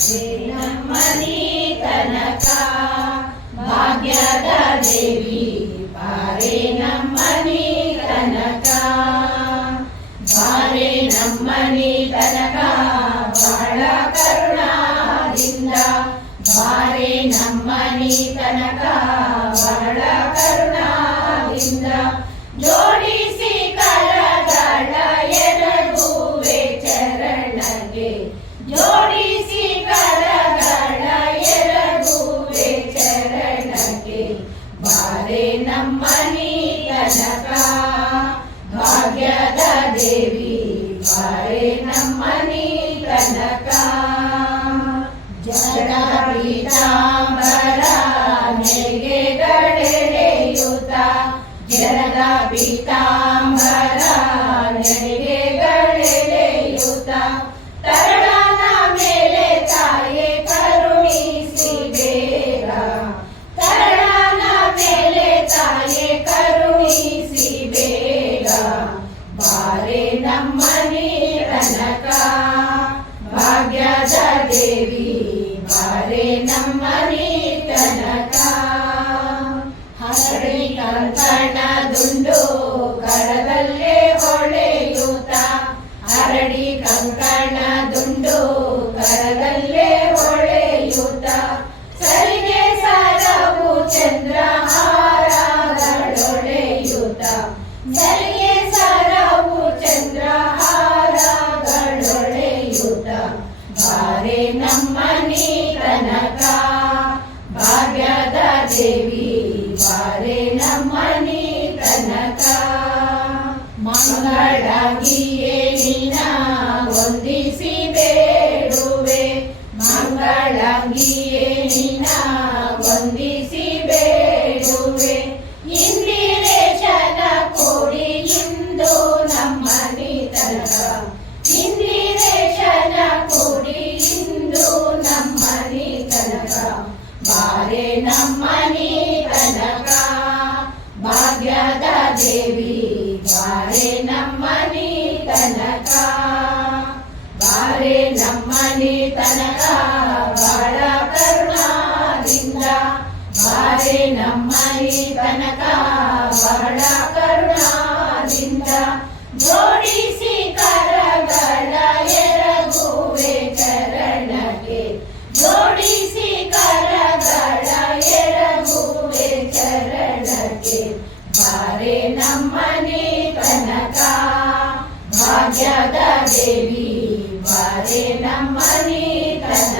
ನಮ್ಮನಿ ತನಕ ಭಾಗ್ಯದ ದೇವಿ ಬಾರೆ ನಮ್ಮನಿ ತನಕ ಬಾರೆ ನಮ್ಮನಿ ತನಕ ಬಹಳ ಕರುಣಾದಿಂದ ಬಾರೆ ನಮ್ಮನಿ ತನಕ ಬಹಳ ಕರುಣಾದಿಂದ ಜೋಡಿಸಿ ನಮ್ಮನಿ ತನಕ ಭಾಗ್ಯದ ದೇವಿ ಬಾರೆ ನಮ್ಮನಿ ತನಕ ಜಡ ಹರಡಿ ಕಂಕಣ ದುಂಡು ಕರದಲ್ಲೇ ಹೊಳೆಯುತ್ತ. ಸರಿಗೆ ಸರವು ಚಂದ್ರಹಾರಗಳೊಳೆಯುತ್ತ ಸರಿಗೆ ಸರವು ಚಂದ್ರಹಾರಗಳೊಳೆಯುತ್ತ ಬಾರೆ ನಮ್ಮ ನೀತನಕ ಭಾಗ್ಯದ ದೇವಿ, ಬಾರೆ ಮಂಗಳಾಗಿಯೇ ನಿನ್ನ ವಂದಿಸಿ ಬೇಡುವೆ. ಮಂಗಳಾಗಿಯೇ ನಿನ್ನ ವಂದಿಸಿ ಬೇಡುವೆ. ಇಂದಿರೇ ಜನ ಕೊಡಿ ಇಂದು ನಮ್ಮ ನಿತನ ಇಂದಿರೇ ಜನ ಕೊಡಿ ಇಂದು ನಮ್ಮಲ್ಲಿ ನಿತನಕ ಬಾರೆ ನಮ್ಮ ನಿತನಕ ಭಾಗ್ಯದ ದೇವಿ ತನಕ ಬಾರೆ ನಮ್ಮನಿ ತನಕ ಬಾಳ ಕರುಣಾದಿಂದ ಬಾರೆ ನಮ್ಮನಿ ತನಕ ಬಹಳ ಕರುಣಾದಿಂದ ಜೋಡಿಸಿ ಕರಗಳ ಎರಗುವೆ ಚರಣಕ್ಕೆ ಜೋಡಿಸಿ ಕರಗಳ ಎರಗುವೆ ಚರಣಕ್ಕೆ ಬಾರೆ ನಮ್ಮನೆ ತನಕ భాగ్యద దేవి వారే నమ్మని తన